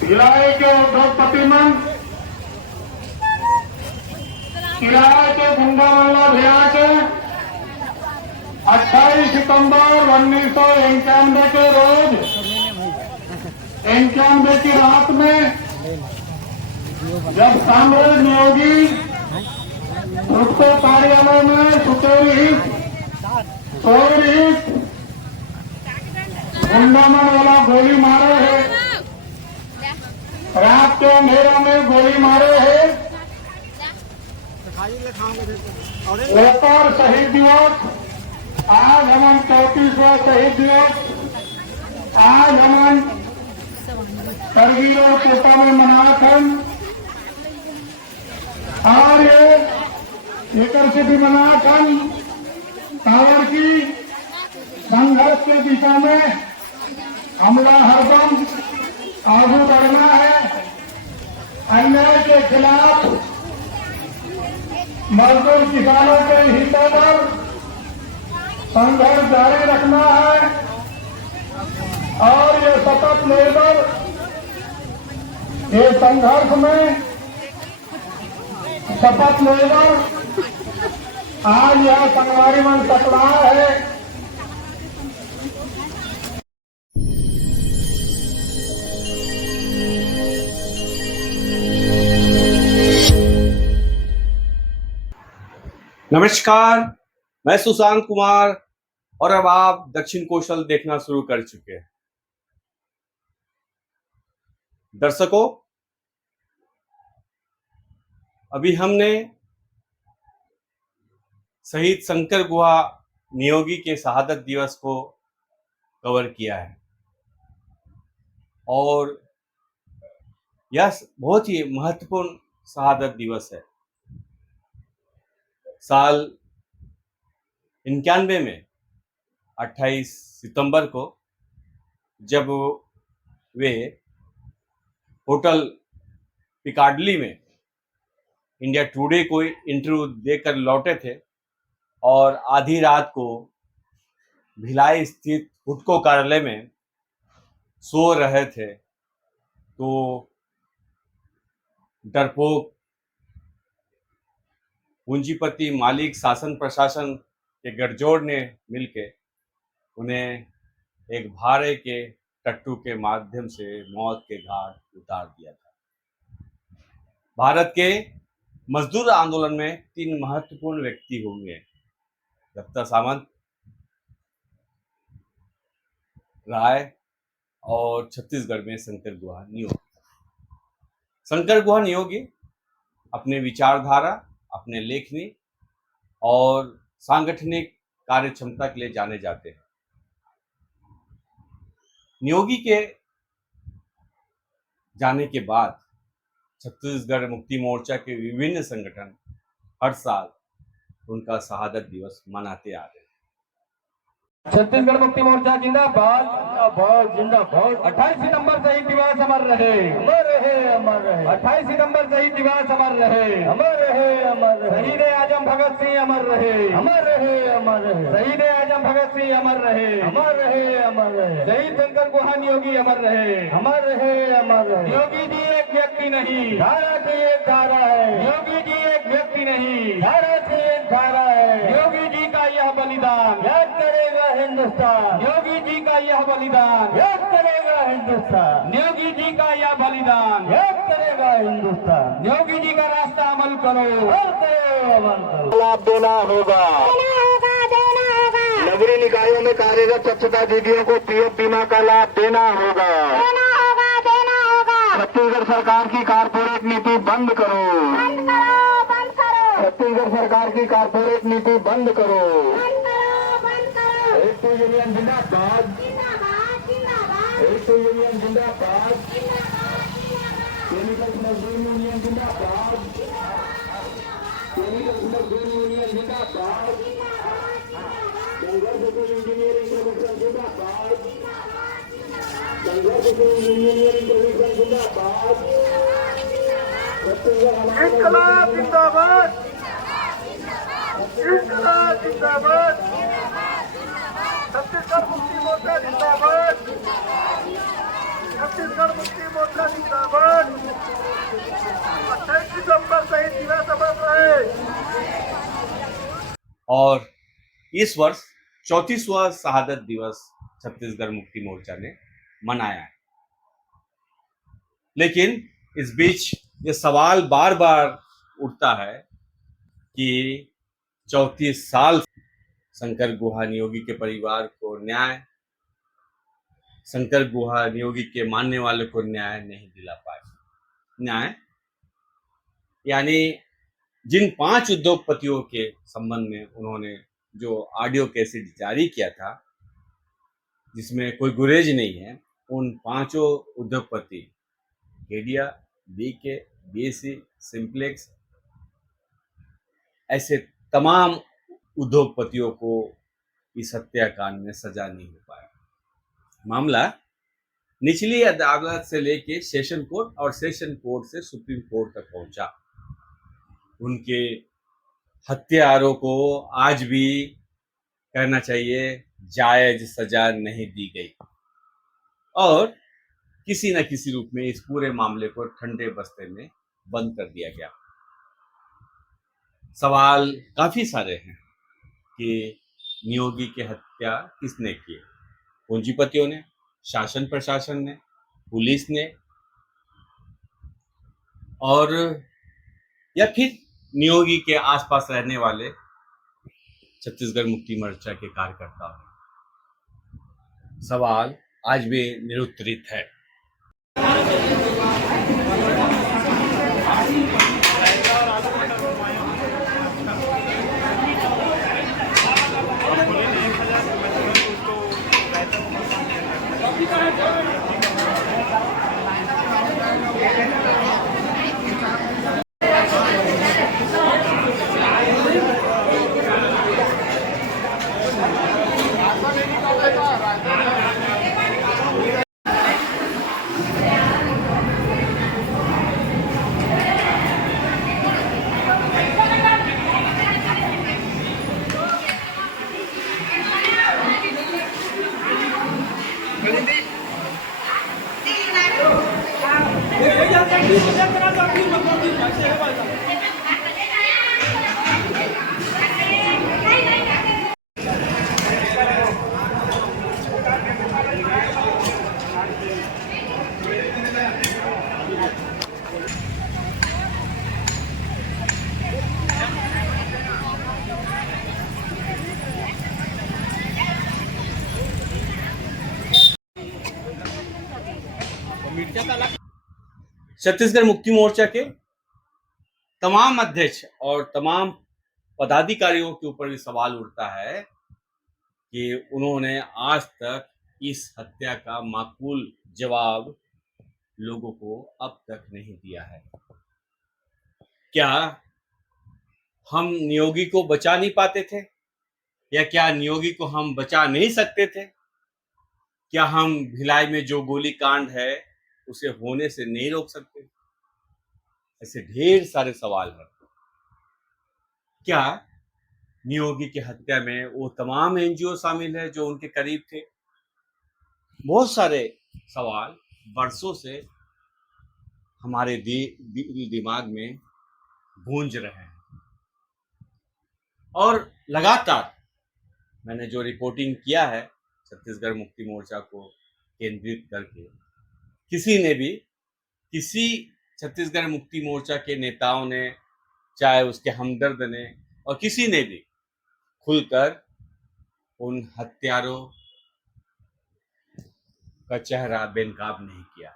किराए के उद्योगपति मन, किराए के गुंडा मोहल्ला भिड़ा के 28 सितंबर 1991 के रोज 91 की रात में जब कांग्रेस नियोगी उसको कार्यालय में सुतेरी गुंडामन वाला गोली मारे है, रात के अंधेरा में गोली मारे है। लेकर शहीद दिवस आज हम 34वां शहीद दिवस आज हम करगिल और कोटा में मनाथन और ये लेकर से भी मनाथन टावर की संघर्ष के दिशा में हमला हरदम आगे बढ़ना है। अन्याय के खिलाफ मजदूर किसानों के हितों पर संघर्ष जारी रखना है और ये शपथ लेकर ये संघर्ष में शपथ लेकर आज यह संगवारी मंच टकरा है। नमस्कार, मैं सुशांत कुमार और अब आप दक्षिण कौशल देखना शुरू कर चुके हैं। दर्शकों, अभी हमने शहीद शंकर गुहा नियोगी के शहादत दिवस को कवर किया है और यह बहुत ही महत्वपूर्ण शहादत दिवस है। साल 91 में 28 सितंबर को जब वे होटल पिकाडली में इंडिया टुडे को इंटरव्यू देकर लौटे थे और आधी रात को भिलाई स्थित हुडको कार्यालय में सो रहे थे तो डरपोक पूंजीपति मालिक शासन प्रशासन के गठजोड़ ने मिलके उन्हें एक भारे के टट्टू के माध्यम से मौत के घाट उतार दिया था। भारत के मजदूर आंदोलन में 3 महत्वपूर्ण व्यक्ति होंगे: दत्ता सामंत, राय और छत्तीसगढ़ में शंकर गुहा नियोगी। शंकर गुहा नियोगी अपने विचारधारा, अपने लेखनी और सांगठनिक कार्य क्षमता के लिए जाने जाते हैं। नियोगी के जाने के बाद छत्तीसगढ़ मुक्ति मोर्चा के विभिन्न संगठन हर साल उनका शहादत दिवस मनाते आ रहे हैं। छत्तीसगढ़ मुक्ति मोर्चा जिंदाबाद जिंदाबाद जिंदाबाद। 28 सितंबर शहीद दिवस अमर रहे, अमर रहे, अमर रहे। 28 सितंबर शहीद दिवस अमर रहे, अमर रहे, अमर रहे। शहीद आजम भगत सिंह अमर रहे, अमर रहे, अमर रहे। शहीद आजम भगत सिंह अमर रहे, अमर रहे, अमर रहे। शहीद शंकर गुहा नियोगी अमर रहे, अमर रहे, अमर रहे। नियोगी जी एक व्यक्ति नहीं, धारा की एक धारा है। नियोगी जी एक व्यक्ति नहीं, धारा की एक धारा है। नियोगी जी का यह बलिदान याद करेगा हिंदुस्तान। नियोगी जी का यह बलिदान याद करेगा हिंदुस्तान। नियोगी जी का यह बलिदान याद करेगा हिंदुस्तान। नियोगी जी का रास्ता अमल करो, अमल करो। लाभ देना होगा, देना होगा। नगरीय निकायों में कार्यरत स्वच्छता दीदियों को पीएफ बीमा का लाभ देना होगा, देना होगा, देना होगा। छत्तीसगढ़ सरकार की कारपोरेट नीति बंद करो, बंद करो, बंद करो। छत्तीसगढ़ सरकार की कारपोरेट नीति बंद करो, बंद करो, बंद करो। एक यूनियन जिंदाबाद, जिंदाबाद, जिंदाबाद। एक यूनियन जिंदाबाद, जिंदाबाद, जिंदाबाद। केमिकल मजदूर यूनियन जिंदाबाद, केमिकल मजदूर यूनियन जिंदाबाद, संघर्ष इंजीनियरिंग कमीशन जिंदाबाद, संघर्ष इंजीनियरिंग कमीशन जिंदाबाद। इनकलाब जिंदाबाद, इनकलाब जिंदाबाद। छत्तीसगढ़ मुक्ति मोर्चा जिंदाबाद, छत्तीसगढ़ मुक्ति मोर्चा जिंदाबाद। 28 सितंबर शहीद दिवस अमर रहे। और इस वर्ष 34वां शहादत दिवस छत्तीसगढ़ मुक्ति मोर्चा ने मनाया है। लेकिन इस बीच ये सवाल बार बार उठता है कि 34 साल शंकर गुहा नियोगी के परिवार को न्याय, शंकर गुहा नियोगी के मानने वालों को न्याय नहीं दिला पाए। न्याय यानी जिन 5 उद्योगपतियों के संबंध में उन्होंने जो ऑडियो कैसेट जारी किया था, जिसमें कोई गुरेज नहीं है, उन 5 उद्योगपति केडिया, बीके, बीएससी, सिंप्लेक्स, ऐसे तमाम उद्योगपतियों को इस हत्याकांड में सजा नहीं हो पाया। मामला निचली अदालत से लेके सेशन कोर्ट और सेशन कोर्ट से सुप्रीम कोर्ट तक पहुंचा। उनके हत्यारों को आज भी कहना चाहिए जायज सजा नहीं दी गई और किसी न किसी रूप में इस पूरे मामले को ठंडे बस्ते में बंद कर दिया गया। सवाल काफी सारे हैं कि नियोगी की हत्या किसने की? पूंजीपतियों ने, शासन प्रशासन ने, पुलिस ने, और या फिर नियोगी के आसपास रहने वाले छत्तीसगढ़ मुक्ति मोर्चा के कार्यकर्ता? सवाल आज भी निरुत्तरित है। छत्तीसगढ़ मुक्ति मोर्चा के तमाम अध्यक्ष और तमाम पदाधिकारियों के ऊपर भी सवाल उठता है कि उन्होंने आज तक इस हत्या का माकूल जवाब लोगों को अब तक नहीं दिया है। क्या हम नियोगी को बचा नहीं पाते थे, या क्या नियोगी को हम बचा नहीं सकते थे? क्या हम भिलाई में जो गोलीकांड है उसे होने से नहीं रोक सकते? ऐसे ढेर सारे सवाल हैं। क्या नियोगी की हत्या में वो तमाम एनजीओ शामिल है जो उनके करीब थे? बहुत सारे सवाल बरसों से हमारे दिमाग में गूंज रहे हैं और लगातार मैंने जो रिपोर्टिंग किया है छत्तीसगढ़ मुक्ति मोर्चा को केंद्रित करके, किसी छत्तीसगढ़ मुक्ति मोर्चा के नेताओं ने, चाहे उसके हमदर्द ने, और किसी ने भी खुलकर उन हत्यारों का चेहरा बेनकाब नहीं किया।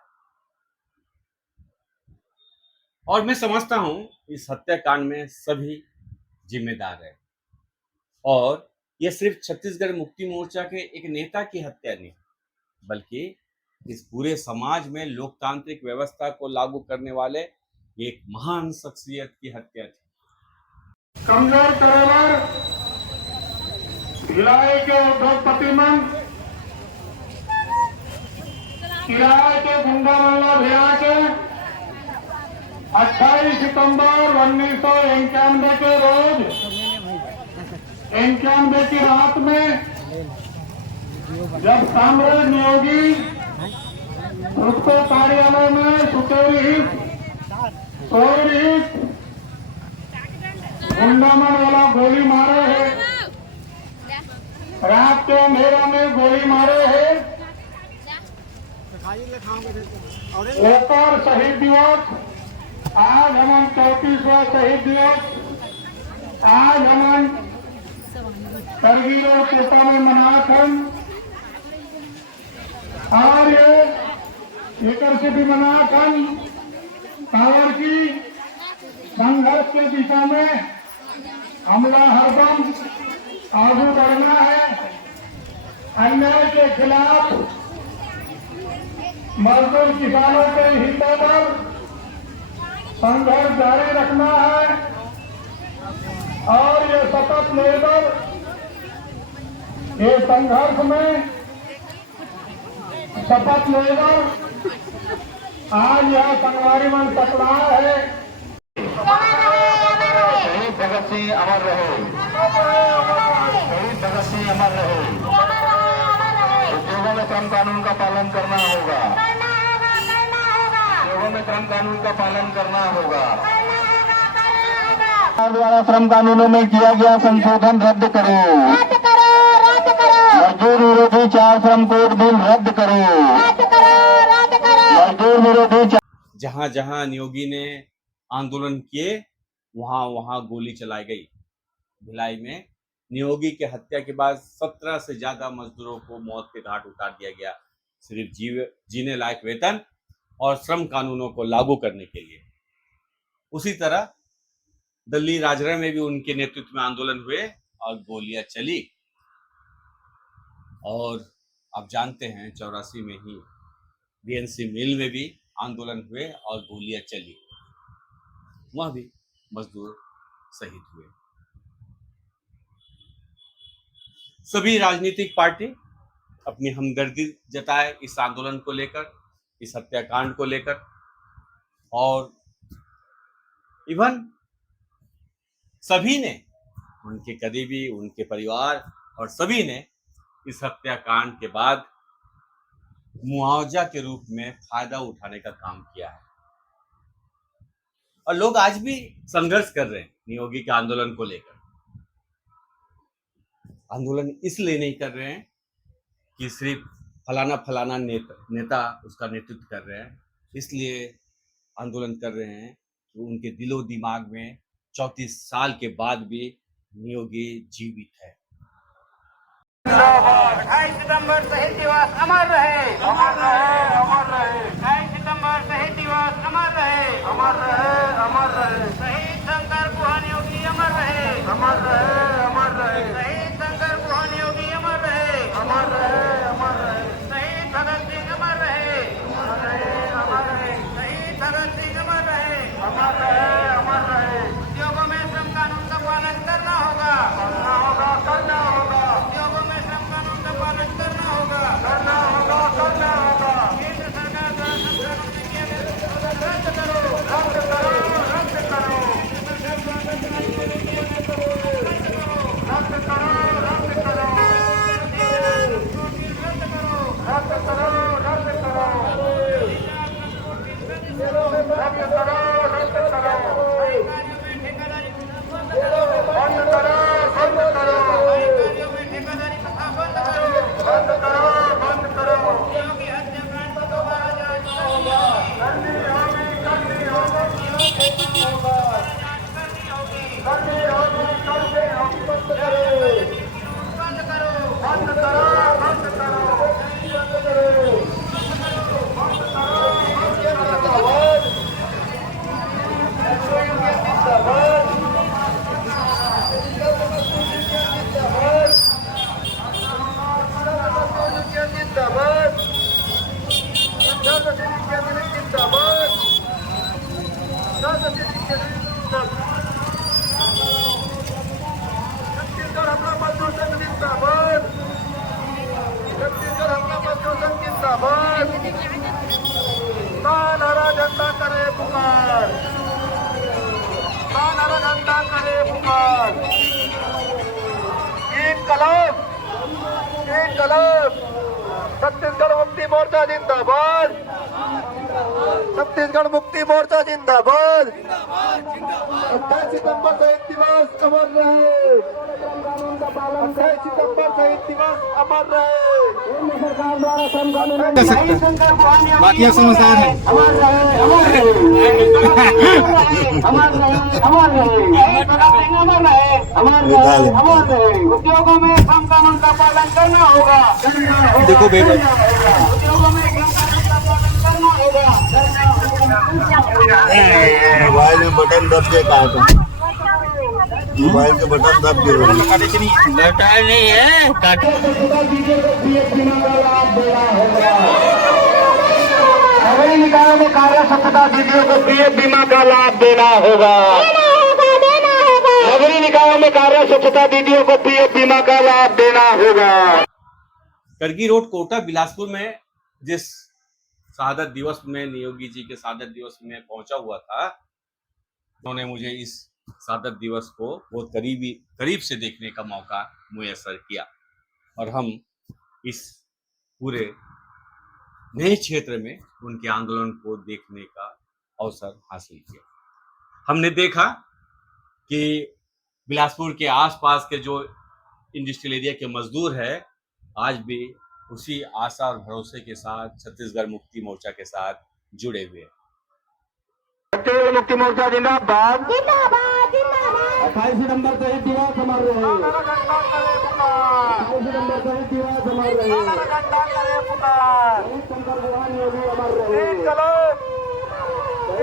और मैं समझता हूं इस हत्याकांड में सभी जिम्मेदार हैं और यह सिर्फ छत्तीसगढ़ मुक्ति मोर्चा के एक नेता की हत्या नहीं, बल्कि इस पूरे समाज में लोकतांत्रिक व्यवस्था को लागू करने वाले एक महान शख्सियत की हत्या थी। कमजोर करोड़र भिलाई के उद्योगपति मन किराए के गुंडा मल्ला भिड़ा के 28 सितंबर 1991 के रोज 91 की रात में जब साम्राज्य नियोगी उसको कार्यालय में सुचोरी गुंडामन वाला गोली मारे है, रात के अंधेरा में गोली मारे है। एक और शहीद दिवस आज हम 34वां शहीद दिवस आज हम करगिल और कोटा में मनाथन और ये से भी मनाथन पावर की संघर्ष के दिशा में हमला हरदम आगे बढ़ना है। अन्याय के खिलाफ मजदूर किसानों के हितों पर संघर्ष जारी रखना है और ये सतत लेकर ये संघर्ष में शपथ लेकर आज यह संगवारी मन तक रहा है। शहीद भगत सिंह अमर रहे, शहीद भगत सिंह अमर रहे। उद्योगों में श्रम कानून का पालन करना होगा, उद्योगों में श्रम कानून का पालन करना होगा। द्वारा श्रम कानूनों में किया गया संशोधन रद्द करो, मजदूर विरोधी 4 श्रम कोड बिल रद्द करो, मजदूर विरोधी। जहां जहां नियोगी ने आंदोलन किए वहां वहां गोली चलाई गई। भिलाई में नियोगी के हत्या के बाद 17 से ज्यादा मजदूरों को मौत के घाट उतार दिया गया, सिर्फ जीने लायक वेतन और श्रम कानूनों को लागू करने के लिए। उसी तरह दिल्ली राजगढ़ में भी उनके नेतृत्व में आंदोलन हुए और गोलियां चली। और आप जानते हैं 84 में ही बीएनसी मिल में भी आंदोलन हुए और गोलियां चली, वहां भी मजदूर शहीद हुए। सभी राजनीतिक पार्टी अपनी हमदर्दी जताए इस आंदोलन को लेकर, इस हत्याकांड को लेकर, और इवन सभी ने, उनके करीबी, उनके परिवार और सभी ने इस हत्याकांड के बाद मुआवजा के रूप में फायदा उठाने का काम किया है। और लोग आज भी संघर्ष कर रहे हैं नियोगी के आंदोलन को लेकर। आंदोलन इसलिए नहीं कर रहे हैं कि सिर्फ फलाना नेता उसका नेतृत्व कर रहे हैं, इसलिए आंदोलन कर रहे हैं कि उनके दिलो दिमाग में 34 साल के बाद भी नियोगी जीवित है। 28 सितंबर शहीद दिवस अमर रहे, अमर रहे, अमर रहे। 28 सितंबर शहीद दिवस अमर रहे, अमर रहे, अमर रहे। शहीद शंकर बुहान योगी अमर रहे, अमर रहे, अमर रहे। शहीद शंकर बुहान योगी अमर रहे, अमर रहे, अमर रहे। शहीद भगत सिंह अमर रहे, अमर रहे, अमर रहे। शहीद भगत सिंह अमर रहे, अमर रहे, अमर रहे। उद्योगों में श्रम कानून का पालन करना होगा, करना होगा, करना होगा। उद्योगों में श्रम कानून का पालन करना होगा, करना होगा, करना होगा। केंद्र सरकार द्वारा श्रम कानून में किया गया रद्द करो, रद्द करो, रद्द करो, रद्द करो, रद्द करो, रद्द करो, रद्द करो, रद्द करो, रद्द करो। बंद करो, बंद करो, बंद करो, बंद करो। करनी होगी, करनी होगी, करनी होगी, करनी होगी। बंद करो, बंद करो, बंद करो, बंद करो, बंद करो, बंद करो। छत्तीसगढ़ अपना मजदूर संघ जिंदाबाद, छत्तीसगढ़ अपना मजदूर संघ जिंदाबाद। हरा झंडा करे पुकार, हरा झंडा करे पुकार। इनकलाब, इनकलाब। छत्तीसगढ़ मुक्ति मोर्चा जिंदाबाद, छत्तीसगढ़ मुक्ति मोर्चा जिंदाबाद 28 सितंबर शहीद दिवस अमर रहे 28 सितंबर शहीद दिवस अमर रहे सरकार द्वारा शंकर बाकी समझदार है। अमर रहे अमर रहे अमर रहे अमर रहे अमर रहे अमर रहे अमर रहे उद्योगों में श्रम कानून का पालन करना होगा देखो बेटा उद्योगों में श्रम कानून का पालन करना होगा मोबाइल में बटन दब के कहा था मोबाइल के बटन दब के लटाए नहीं है नगरीय निकायों में कार्य स्वच्छता दीदियों को पीएफ बीमा का लाभ देना होगा नगरीय निकायों में कार्य स्वच्छता दीदियों को पीएफ बीमा का लाभ देना होगा करगी रोड कोटा बिलासपुर में जिस शहादत दिवस में नियोगी जी के शहादत दिवस में पहुंचा हुआ था उन्होंने मुझे इस शहादत दिवस को बहुत करीब से देखने का मौका मुयस्सर किया और हम इस पूरे नए क्षेत्र में उनके आंदोलन को देखने का अवसर हासिल किया। हमने देखा कि बिलासपुर के आसपास के जो इंडस्ट्रियल एरिया के मजदूर है आज भी उसी आशा और भरोसे के साथ छत्तीसगढ़ मुक्ति मोर्चा के साथ जुड़े हुए हैं। छत्तीसगढ़ मुक्ति मोर्चा जिंदाबाद 28 सितंबर शहीद दिवस अमर रहे 28 सितंबर शहीद दिवस अमर रहे शंकर गुहान योगी अमर रहे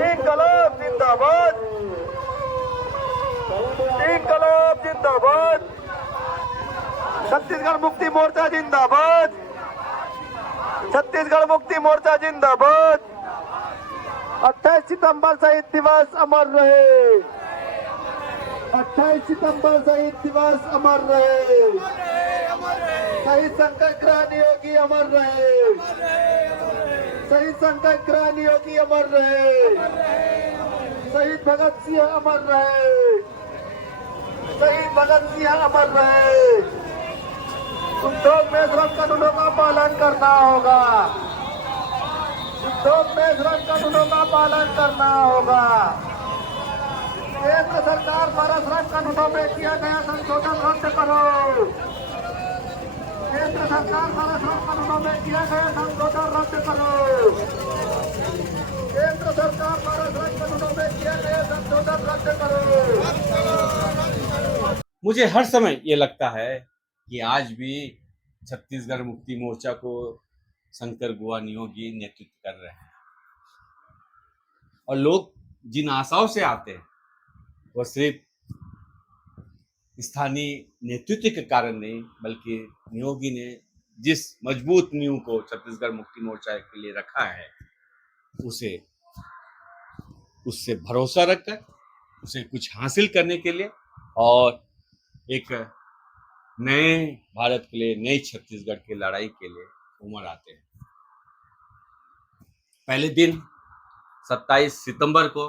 इनकलाब जिंदाबाद इनकलाब जिंदाबाद छत्तीसगढ़ मुक्ति मोर्चा जिंदाबाद छत्तीसगढ़ मुक्ति मोर्चा जिंदाबाद 28 सितंबर शहीद दिवस अमर रहे 28 सितंबर शहीद दिवस अमर रहे शहीद शंकर क्रांति योगी अमर रहे शहीद शंकर क्रांति योगी अमर रहे शहीद भगत सिंह अमर रहे शहीद भगत सिंह अमर रहे उद्योग में श्रम कानूनों का पालन करना होगा उद्योग में श्रम कानूनों का पालन करना होगा केंद्र सरकार द्वारा श्रम कानूनों में किया गया संशोधन रद्द करो केंद्र सरकार द्वारा श्रम कानूनों में किया गया संशोधन रद्द करो केंद्र सरकार द्वारा श्रम कानूनों में किया गया संशोधन रद्द करो मुझे हर समय ये लगता है कि आज भी छत्तीसगढ़ मुक्ति मोर्चा को शंकर गुहा नियोगी नेतृत्व कर रहे हैं और लोग जिन आशाओं से आते हैं वह सिर्फ स्थानीय नेतृत्व के कारण नहीं बल्कि नियोगी ने जिस मजबूत नींव को छत्तीसगढ़ मुक्ति मोर्चा के लिए रखा है उससे भरोसा रखकर उसे कुछ हासिल करने के लिए और एक नए भारत के लिए नई छत्तीसगढ़ की लड़ाई के लिए उमड़ आते हैं। पहले दिन 27 सितंबर को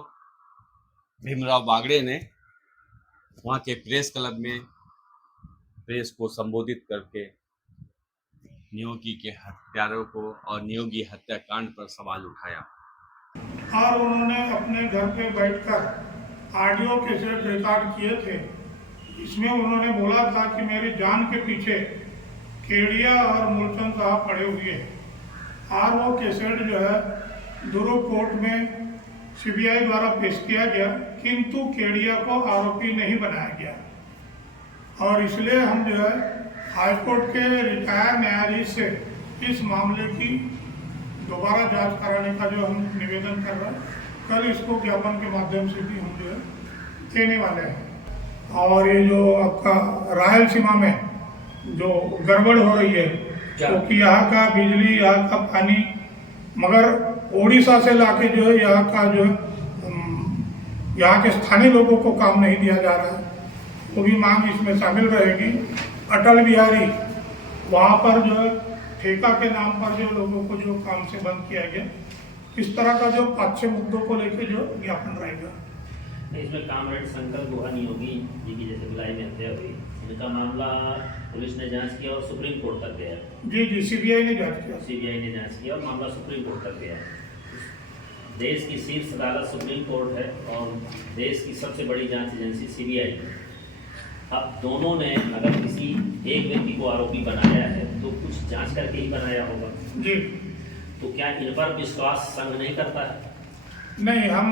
भीमराव बागड़े ने वहाँ के प्रेस क्लब में प्रेस को संबोधित करके नियोगी के हत्यारों को और नियोगी हत्याकांड पर सवाल उठाया और उन्होंने अपने घर पे बैठकर ऑडियो कैसेट रिकॉर्ड किए थे। इसमें उन्होंने बोला था कि मेरी जान के पीछे केडिया और मूलचंद साहब पड़े हुए हैं और वो कैसेट जो है दुर्ग कोर्ट में सीबीआई द्वारा पेश किया गया किंतु केडिया को आरोपी नहीं बनाया गया और इसलिए हम जो है हाईकोर्ट के रिटायर्ड न्यायाधीश से इस मामले की दोबारा जांच कराने का जो हम निवेदन कर रहे हैं कल इसको ज्ञापन के माध्यम से भी हम जो है देने वाले हैं। और ये जो आपका रायलसीमा में जो गड़बड़ हो रही है क्योंकि यहाँ का बिजली यहाँ का पानी मगर उड़ीसा से लाके जो है यहाँ का जो यहाँ के स्थानीय लोगों को काम नहीं दिया जा रहा है वो भी मांग इसमें शामिल रहेगी। अटल बिहारी वहाँ पर जो है ठेका के नाम पर जो लोगों को जो काम से बंद किया गया इस तरह का जो 5-6 मुद्दों को लेकर जो ज्ञापन रहेगा। इसमें कामरेड शंकर गुहा नियोगी जी की जैसे भिलाई में हत्या हुई इनका मामला पुलिस ने जांच किया और सुप्रीम कोर्ट तक गया। जी सीबीआई ने जांच किया सीबीआई ने जांच किया और मामला सुप्रीम कोर्ट तक गया। देश की शीर्ष अदालत सुप्रीम कोर्ट है और देश की सबसे बड़ी जांच एजेंसी सीबीआई है। अब दोनों ने अगर किसी एक व्यक्ति को आरोपी बनाया है तो कुछ जांच करके ही बनाया होगा जी। तो क्या इन पर विश्वास संघ नहीं करता है? नहीं, हम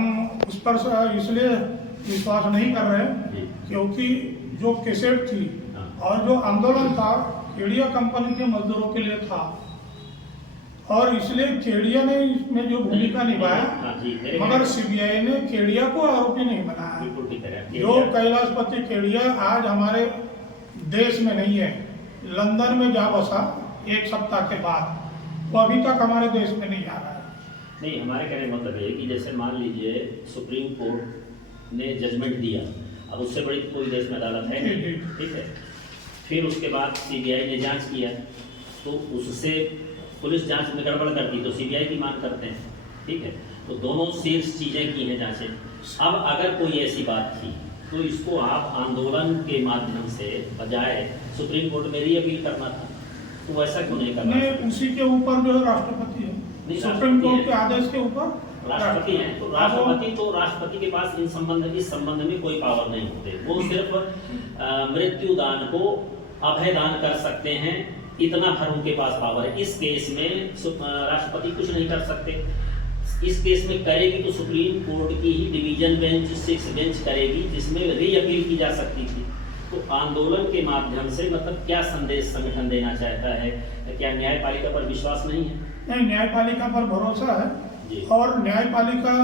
उस पर इसलिए विश्वास नहीं कर रहे जी। क्योंकि जो कैसेट थी हाँ। और जो आंदोलन था केडिया कंपनी के मजदूरों के लिए था और इसलिए केडिया ने इसमें जो भूमिका निभाया, हाँ जी, मेरे मगर सीबीआई ने केडिया को आरोपी नहीं बनाया। बिल्कुल ठीक है। जो कैलाशपति केडिया आज हमारे देश में नहीं है, लंदन में जा बसा एक सप्ताह के बाद, वो अभी तक हमारे देश में नहीं आ रहा है। नहीं, हमारे कहने का मतलब है कि जैसे मान लीजिए सुप्रीम कोर्ट ने जजमेंट दिया, अब उससे बड़ी कोई देश में अदालत है नहीं, ठीक है। फिर उसके बाद सीबीआई ने जांच किया तो उससे पुलिस जांच में गड़बड़ करती तो सीबीआई की मांग करते हैं, ठीक है। तो दोनों शीर्ष चीज़ें की हैं जांचें। अब अगर कोई ऐसी बात थी तो इसको आप आंदोलन के माध्यम से बजाय सुप्रीम कोर्ट में री अपील करना था, तो वैसा क्यों नहीं करना? नहीं, उसी के ऊपर जो है राष्ट्रपति है, सुप्रीम कोर्ट के आदेश के ऊपर राष्ट्रपति हैं, तो राष्ट्रपति के पास इस संबंध में कोई पावर नहीं होते। वो सिर्फ मृत्यु दान को अभय दान कर सकते हैं, इतना भर उनके पास पावर है। इस केस में राष्ट्रपति कुछ नहीं कर सकते। इस केस में करेगी तो सुप्रीम कोर्ट की ही डिवीजन बेंच 6 बेंच करेगी, जिसमें री अपील की जा सकती थी। तो आंदोलन के माध्यम से मतलब क्या संदेश संगठन देना चाहता है? क्या न्यायपालिका पर विश्वास नहीं है? नहीं, न्यायपालिका पर भरोसा जी। है और न्यायपालिका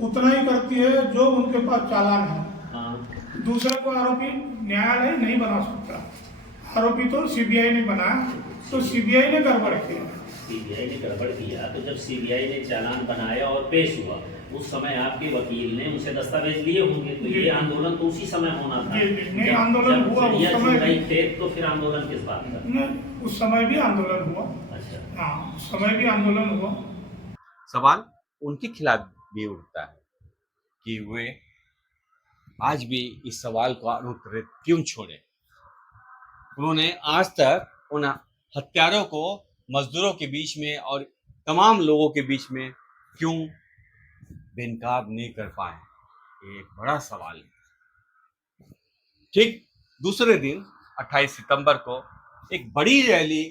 उतना ही करती है जो उनके पास चालान है। हाँ। दूसरे को आरोपी न्यायालय नहीं बना सकता। आरोपी तो सीबीआई ने बनाया, तो सीबीआई ने गड़बड़ किया। सीबीआई ने गड़बड़ किया तो जब सीबीआई ने चालान बनाया और पेश हुआ, उस समय आपके वकील ने उनसे दस्तावेज लिए होंगे, तो ये आंदोलन तो उसी समय होना था। नहीं, आंदोलन हुआ उस समय, तो फिर आंदोलन किस बात का? नहीं, उस समय भी आंदोलन हुआ। अच्छा, हाँ, उस समय भी आंदोलन हुआ। सवाल उनके खिलाफ भी उठता है कि वे आज भी इस सवाल को अनुत्तरित क्यों छोड़े। उन्होंने आज तक उन हत्यारों को मजदूरों के बीच में और तमाम लोगों के बीच में क्यों बेनकाब नहीं कर पाए, ये एक बड़ा सवाल है। ठीक दूसरे दिन 28 सितंबर को एक बड़ी रैली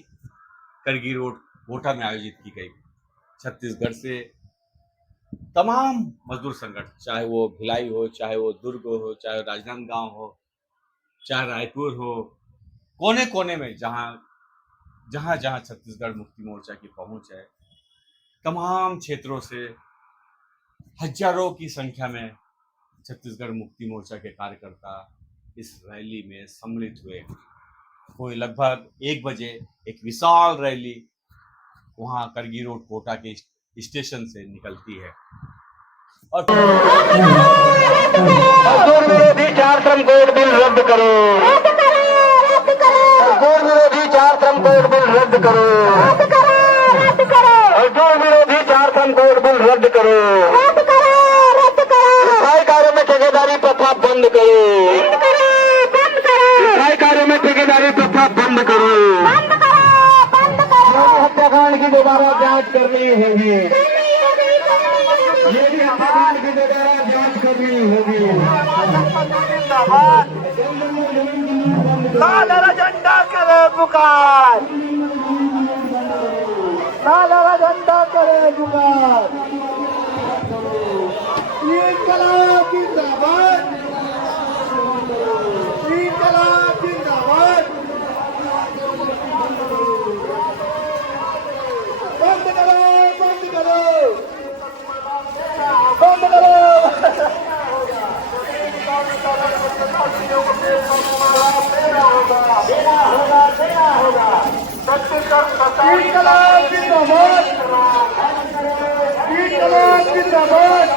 करगी रोड कोटा में आयोजित की गई। छत्तीसगढ़ से तमाम मजदूर संगठन, चाहे वो भिलाई हो, चाहे वो दुर्ग हो, चाहे राजनांदगांव हो, चाहे रायपुर हो, कोने कोने में जहाँ जहाँ छत्तीसगढ़ मुक्ति मोर्चा की पहुंच है, तमाम क्षेत्रों से हजारों की संख्या में छत्तीसगढ़ मुक्ति मोर्चा के कार्यकर्ता इस रैली में सम्मिलित हुए। कोई लगभग 1 बजे एक विशाल रैली वहां करगी रोड कोटा के स्टेशन से निकलती है और मजदूर विरोधी 4 श्रम कोड बिल रद्द करो। मजदूर विरोधी 4 श्रम कोड बिल रद्द करो। मजदूर विरोधी 4 श्रम कोड बिल रद्द करो। स्थायी कार्यों में ठेकेदारी प्रथा बंद करो। स्थायी कार्यों में ठेकेदारी प्रथा बंद करो। हत्याकांड की दोबारा जांच करनी होगी। ये भी हत्याकांड की दोबारा जांच करनी होगी। लाल झंडा करे पुकार, लाल झंडा करे पुकार। इंकलाब जिंदाबाद, इंकलाब जिंदाबाद। बंद करो, बंद करो, बंद करो। इंकलाब जिंदाबाद, इंकलाब जिंदाबाद।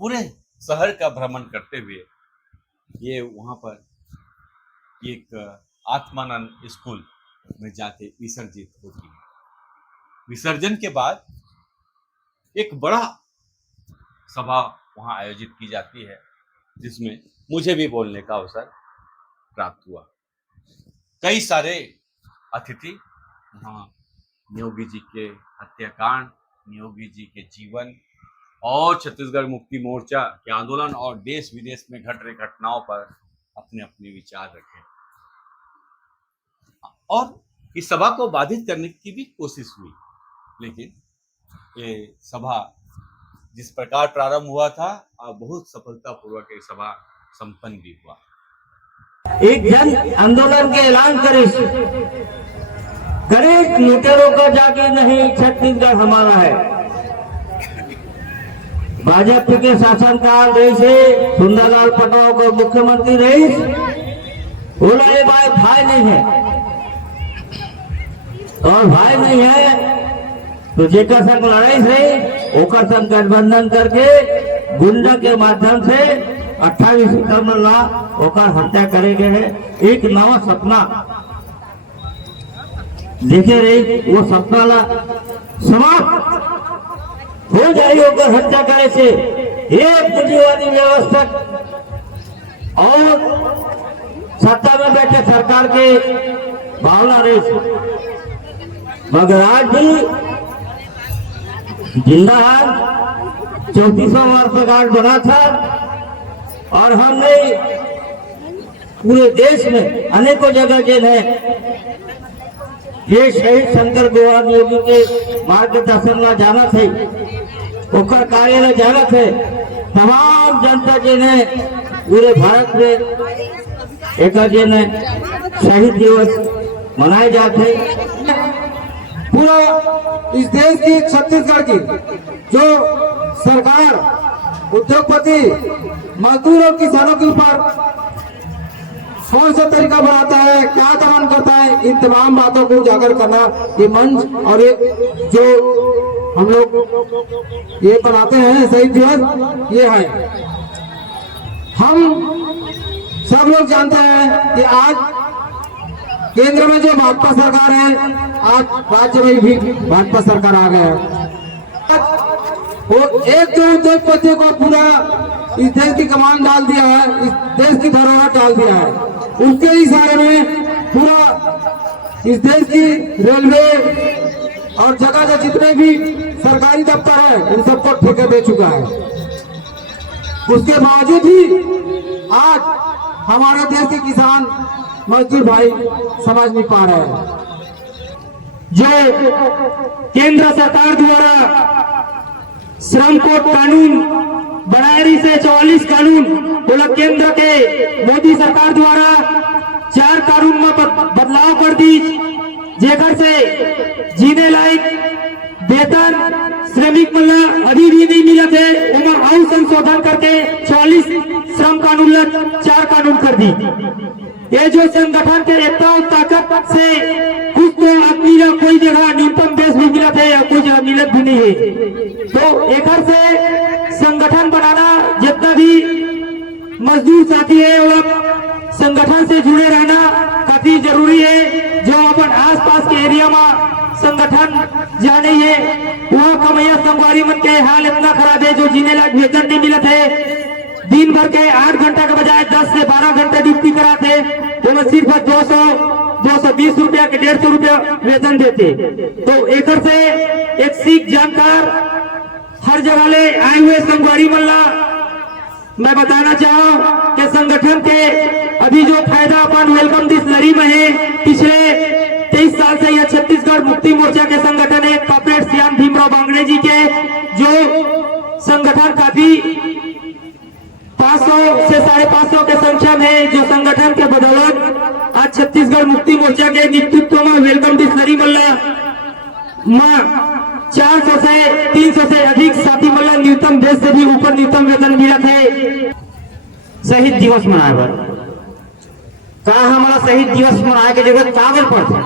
पूरे शहर का भ्रमण करते हुए ये वहां पर एक आत्मानंद स्कूल में जाके विसर्जित होती है। विसर्जन के बाद एक बड़ा सभा वहाँ आयोजित की जाती है, जिसमें मुझे भी बोलने का अवसर प्राप्त हुआ। कई सारे अतिथि वहाँ नियोगी जी के हत्याकांड, नियोगी जी के जीवन और छत्तीसगढ़ मुक्ति मोर्चा के आंदोलन और देश विदेश में घट रही घटनाओं पर अपने अपने विचार रखे और इस सभा को बाधित करने की भी कोशिश हुई, लेकिन ये सभा जिस प्रकार प्रारंभ हुआ था बहुत सफलतापूर्वक ये सभा संपन्न भी हुआ। एक जन आंदोलन के ऐलान करे लुटेरों का जाके नहीं, छत्तीसगढ़ हमारा है। भाजपा के शासनकाल रही से सुंदरलाल पटवा को मुख्यमंत्री रही, बोला ये भाई नहीं है, और भाई नहीं है तो जेकर संग लड़ाई रही ओकर संग गठबंधन करके गुंडा के माध्यम से 28 सितंबर ला ओकर हत्या करेंगे है। एक नवा सपना देखे रही, वो सपना ला समाप्त हो जाए ओकर हत्या करे से एक पूंजीवादी व्यवस्था और सत्ता में बैठे सरकार के भावना रही, मगर आज भी जिंदा है। 34वां वर्षगांठ बना था और हमने पूरे देश में अनेकों जगह जेल है। ये शहीद शंकर गोवाल योगी के मार्गदर्शन में जाना थे, ओकर कार्यालय जाना थे। तमाम जनता जी ने पूरे भारत में एक दिन शहीद दिवस मनाए जाते। पूरा इस देश की छत्तीसगढ़ की जो सरकार उद्योगपति मजदूर और किसानों के ऊपर कौन सा तरीका बनाता है, क्या दमन करता है, इन तमाम बातों को उजागर करना ये मंच और ये जो हम लोग ये बनाते हैं शहीद दिवस, ये है। हम सब लोग जानते हैं कि आज केंद्र में जो भाजपा सरकार है, आज राज्य में भी भाजपा सरकार आ गया है। वो एक दो उद्योगपतियों को पूरा इस देश की कमान डाल दिया है, इस देश की धरोहर डाल दिया है। उसके इशारे में पूरा इस देश की रेलवे और जगह जगह जितने भी सरकारी दफ्तर है उन सबको ठेके दे चुका है। उसके बावजूद भी आज हमारे देश के किसान मजदूर भाई समझ नहीं पा रहे हैं। जो केंद्र सरकार द्वारा श्रम कोड कानून बनाए रही से 44 कानून बोला, केंद्र के मोदी सरकार द्वारा 4 कानून में बदलाव कर दी, जेकर से जीने लायक वेतन श्रमिक मतलब अभी भी नहीं मिला थे। उमर आयु संशोधन करके 44 श्रम कानून 4 कानून कर दी। ये जो संगठन के एकता और ताकत से कुछ तो आदमी कोई जगह न्यूनतम बेस भी मिला थे या कोई जगह मिलत भी नहीं है। तो एक से संगठन बनाना, जितना भी मजदूर साथी है वो संगठन से जुड़े रहना काफी जरूरी है। जो अपन आसपास के एरिया में संगठन जाने है, वहाँ कमैया संगवारी मन के हाल इतना खराब है, जो जीने लायक वेतन नहीं मिलत है। दिन भर के 8 घंटा के बजाय 10 से 12 घंटे ड्यूटी कराते, तो सिर्फ 220 रुपया के 150 रुपया वेतन देते। तो एक से एक सीख जानकार हर जगह ले आए हुए संगवारी मल्ला मैं बताना चाहूँ कि संगठन के अभी जो फायदा अपन वेलकम दिस लड़ी में है, पिछले 23 साल से यह छत्तीसगढ़ मुक्ति मोर्चा के संगठन है। कॉर्पोरेट श्याम भीमराव बांगड़े जी के जो संगठन काफी 500 से 550 के संख्या में, जो संगठन के बदौलत आज छत्तीसगढ़ मुक्ति मोर्चा के नेतृत्व में वेलकम दिस लड़ी मल्ला 400 से 300 से अधिक साथी मल्ला न्यूनतम बेस से भी ऊपर न्यूनतम वेतन मिला थे। शहीद दिवस मनाए बर का हमारा शहीद दिवस मनाए के जरूरत काबर पड़ता,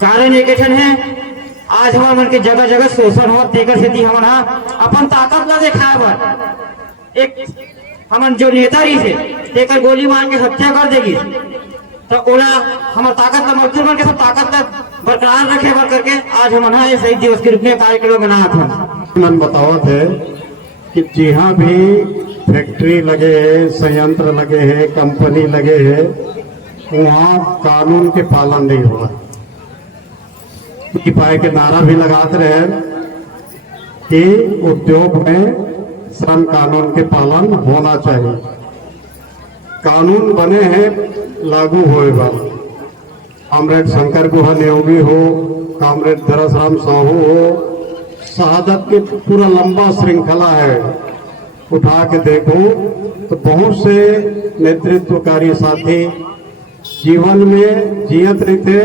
कारण एक है आज हमारे मन के जगह जगह शोषण हो, तेकर से हमन अपन ताकत ला दिखाए बर एक हमन जो नेता रही से तेकर गोली मार के हत्या कर देगी, तो ओला हमार ताकत ला मजदूर मन के सब ताकत ला बरकरार रखे बर करके आज हमन शहीद दिवस के रूप में कार्यक्रम मनाया था। मन बताओ थे कि जहाँ भी फैक्ट्री लगे है, संयंत्र लगे हैं, कंपनी लगे हैं, वहाँ कानून के पालन नहीं हुआ। पाए के नारा भी लगाते रहे कि उद्योग में श्रम कानून के पालन होना चाहिए। कानून बने हैं लागू होए वाले। कॉमरेड शंकर गुहा नियोगी हो, कॉमरेड धरसराम साहू हो, शहादत की पूरा लंबा श्रृंखला है। उठा के देखो तो बहुत से नेतृत्वकारी साथी जीवन में जियत नहीं थे,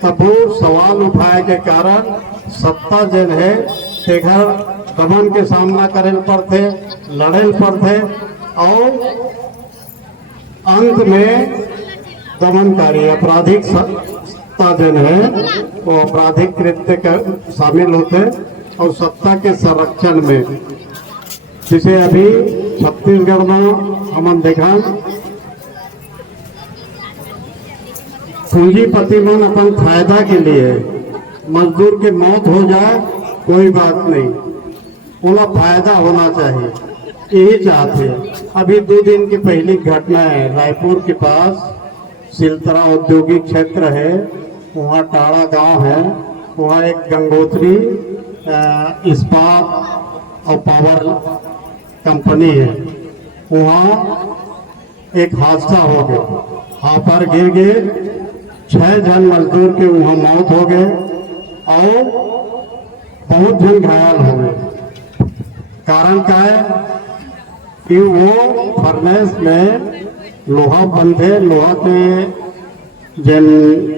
तब वो सवाल उठाए के कारण सत्ता जन है तेघर दमन के सामना करे पर थे, लड़े पर थे और अंत में दमनकारी आपराधिक सत्ता जन है वो आपराधिक कृत्य कर शामिल होते और सत्ता के संरक्षण में, जिसे अभी छत्तीसगढ़ में हमन देखा पूंजीपति मन अपन फायदा के लिए मजदूर के मौत हो जाए कोई बात नहीं, उनका फायदा होना चाहिए, यही चाहते हैं। अभी 2 दिन की पहली घटना है, रायपुर के पास सिलतरा औद्योगिक क्षेत्र है, वहाँ टाड़ा गांव है, वहाँ एक गंगोत्री इस्पात और पावर कंपनी है, वहाँ एक हादसा हो गया, हापर गिर गए, 6 जन मजदूर के वहाँ मौत हो गए और बहुत जन घायल हो गए। कारण क्या है कि वो फर्नेस में लोहा बंधे, लोहा के जिन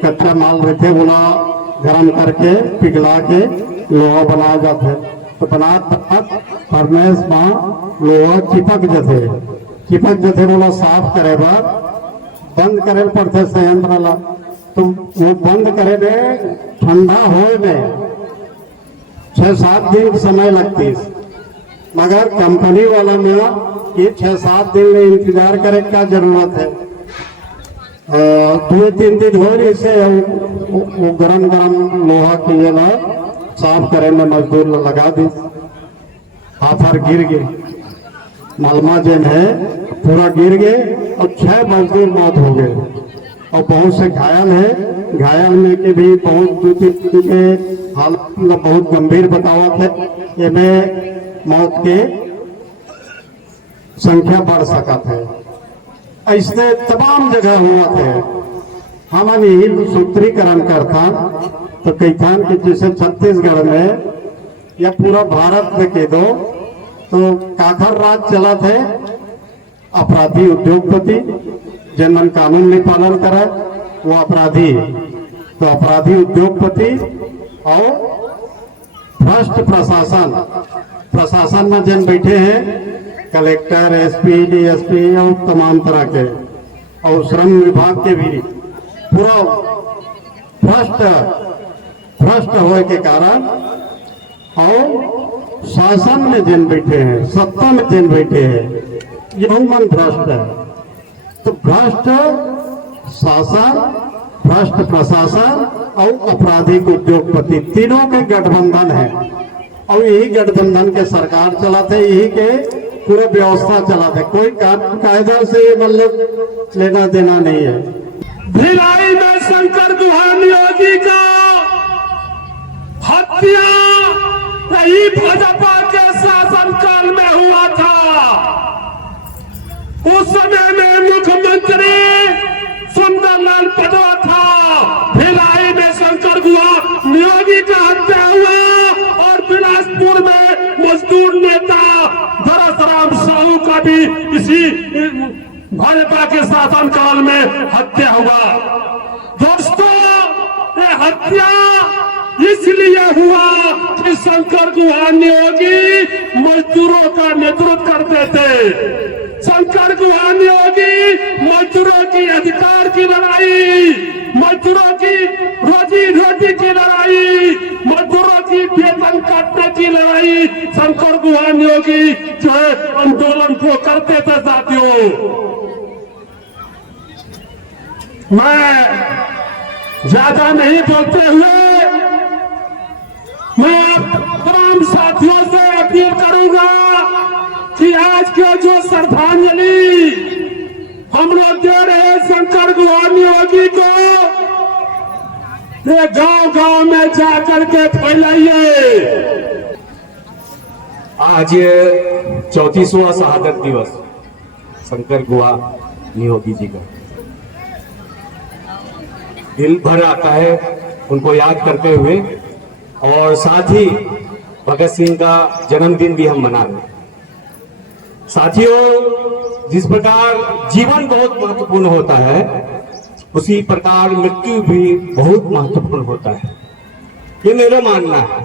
कच्चा माल रहते बोला गर्म करके पिघला के लोहा बनाया जाता है, तो बनात फर्नेस में लोहा चिपक जते बोला साफ करे बाद बंद करे पड़ते संयंत्र ला, तो वो बंद करे में ठंडा होए में 6-7 दिन समय लगती, मगर कंपनी वाला में ये 6-7 दिन में इंतजार करे का जरूरत है। 2-3 दिन हो इसे वो गरम लोहा के ये ना साफ करे में मजदूर लगा दी, हाफर गिर गए, मलमा जन है पूरा गिर गए और 6 मजदूर मौत हो गए और बहुत से घायल है। घायल में के भी बहुत 2-3 के हालत बहुत गंभीर बतावत है, इनमें मौत के संख्या बढ़ सकत है। ऐसे तमाम जगह हुआ थे। हम यही सूत्रीकरण करता तो कहता कि जैसे छत्तीसगढ़ में या पूरा भारत में कह दो तो काखर राज चला थे, अपराधी उद्योगपति जनमन कानून नहीं पालन करे वो अपराधी, तो अपराधी उद्योगपति और भ्रष्ट प्रशासन में जन बैठे हैं, कलेक्टर, एसपी, डीएसपी और तमाम तरह के, और श्रम विभाग के भी पूरा भ्रष्ट होने के कारण और शासन में जन बैठे हैं, सत्ता में जन बैठे हैं, यह मन भ्रष्ट है। तो भ्रष्ट शासन, भ्रष्ट प्रशासन और आपराधिक उद्योगपति तीनों के गठबंधन है और यही गठबंधन के सरकार चलाते, यही के पूरे व्यवस्था चलाते, कोई कायदा से मतलब लेना देना नहीं है। भिलाई में शंकर गुहा नियोगी का हत्या यही भाजपा के शासनकाल में हुआ था। उस समय में मुख्यमंत्री सुंदरलाल पटवा था। भिलाई में शंकर गुहा नियोगी का हत्या हुआ और बिलासपुर में मजदूर नेता धरसराम साहू का भी इसी भाजपा के शासनकाल में हत्या हुआ। दोस्तों, ये हत्या इसलिए हुआ कि शंकर गुहा नियोगी मजदूरों का नेतृत्व करते थे। शंकर गुहा नियोगी मजदूरों की अधिकार की लड़ाई, मजदूरों की रोजी रोटी की लड़ाई, मजदूरों की वेतन काटने की लड़ाई शंकर गुहा नियोगी जो है आंदोलन को करते थे। साथियों, मैं ज्यादा नहीं बोलते हुए मैं तमाम साथियों से कि आज के जो श्रद्धांजलि हम लोग दे रहे हैं शंकर गुहानी योगी को, ये गांव गांव में जाकर के फैलाइए। आज 34वां शहादत दिवस शंकर गुहा नियोगी जी का, दिल भर आता है उनको याद करते हुए, और साथ ही भगत सिंह का जन्मदिन भी हम मना रहे हैं। साथियों, जिस प्रकार जीवन बहुत महत्वपूर्ण होता है, उसी प्रकार मृत्यु भी बहुत महत्वपूर्ण होता है, ये मेरा मानना है।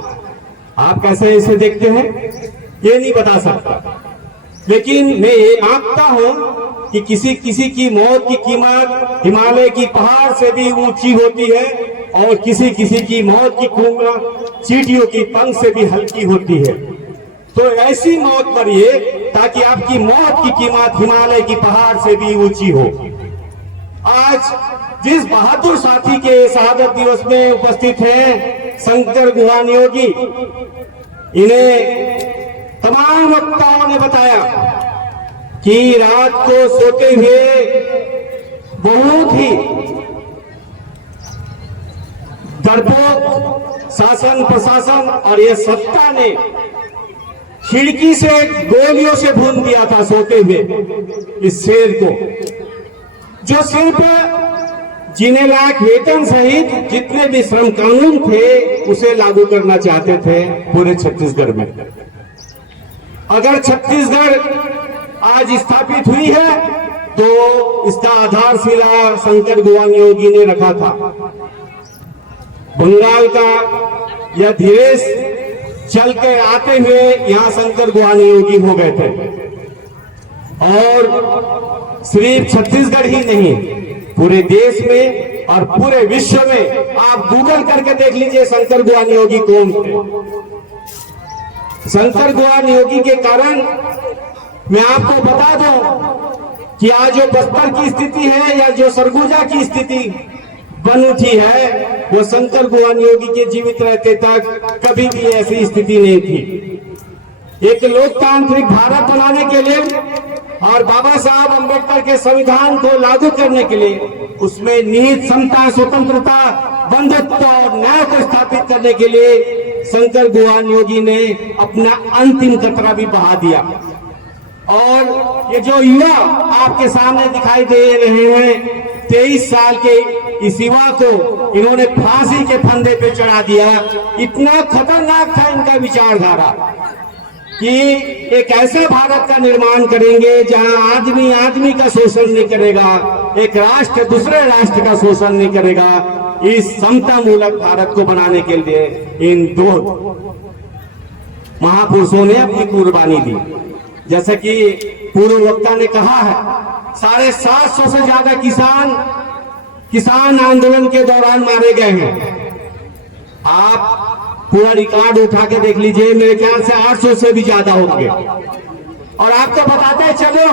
आप कैसे इसे देखते हैं ये नहीं बता सकता, लेकिन मैं ये मानता हूं कि किसी किसी की मौत की कीमत हिमालय की पहाड़ से भी ऊंची होती है, और किसी किसी की मौत की कीमत चींटियों की पंख से भी हल्की होती है। तो ऐसी मौत मरिए ताकि आपकी मौत की कीमत हिमालय की पहाड़ से भी ऊंची हो। आज जिस बहादुर साथी के शहादत दिवस में उपस्थित हैं शंकर गुहा नियोगी, इन्हें तमाम वक्ताओं ने बताया कि रात को सोते हुए बहुत ही डरपोक शासन प्रशासन और ये सत्ता ने खिड़की से गोलियों से भून दिया था सोते हुए इस शेर को, जो सिर्फ जीने लायक वेतन सहित जितने भी श्रम कानून थे उसे लागू करना चाहते थे पूरे छत्तीसगढ़ में। अगर छत्तीसगढ़ आज स्थापित हुई है तो इसका आधारशिला शंकर गुहा नियोगी ने रखा था। बंगाल का यह देश चल के आते हुए यहाँ शंकर गुहा नियोगी हो गए थे, और सिर्फ छत्तीसगढ़ ही नहीं पूरे देश में और पूरे विश्व में आप गूगल करके देख लीजिए शंकर गुहा नियोगी कौन थे। शंकर गुहा नियोगी के कारण मैं आपको बता दूं कि आज जो बस्तर की स्थिति है या जो सरगुजा की स्थिति बन उठी है, वो शंकर गुहा नियोगी के जीवित रहते तक कभी भी ऐसी स्थिति नहीं थी। एक लोकतांत्रिक भारत बनाने के लिए और बाबा साहब अम्बेडकर के संविधान को लागू करने के लिए उसमें निहित समता, स्वतंत्रता, बंधुत्व और न्याय को स्थापित करने के लिए शंकर गुहा नियोगी ने अपना अंतिम कतरा भी बहा दिया। और ये जो युवा आपके सामने दिखाई दे रहे हैं, 23 साल के इस युवा को इन्होंने फांसी के फंदे पे चढ़ा दिया। इतना खतरनाक था इनका विचारधारा कि एक ऐसे भारत का निर्माण करेंगे जहां आदमी आदमी का शोषण नहीं करेगा, एक राष्ट्र दूसरे राष्ट्र का शोषण नहीं करेगा। इस समता मूलक भारत को बनाने के लिए इन दो महापुरुषों ने अपनी कुर्बानी दी। जैसा कि पूर्व वक्ता ने कहा है, 750 से ज्यादा किसान आंदोलन के दौरान मारे गए हैं। आप पूरा रिकॉर्ड उठा के देख लीजिए, मेरे ख्याल से 800 से भी ज्यादा होंगे। और आपको बताते चलो,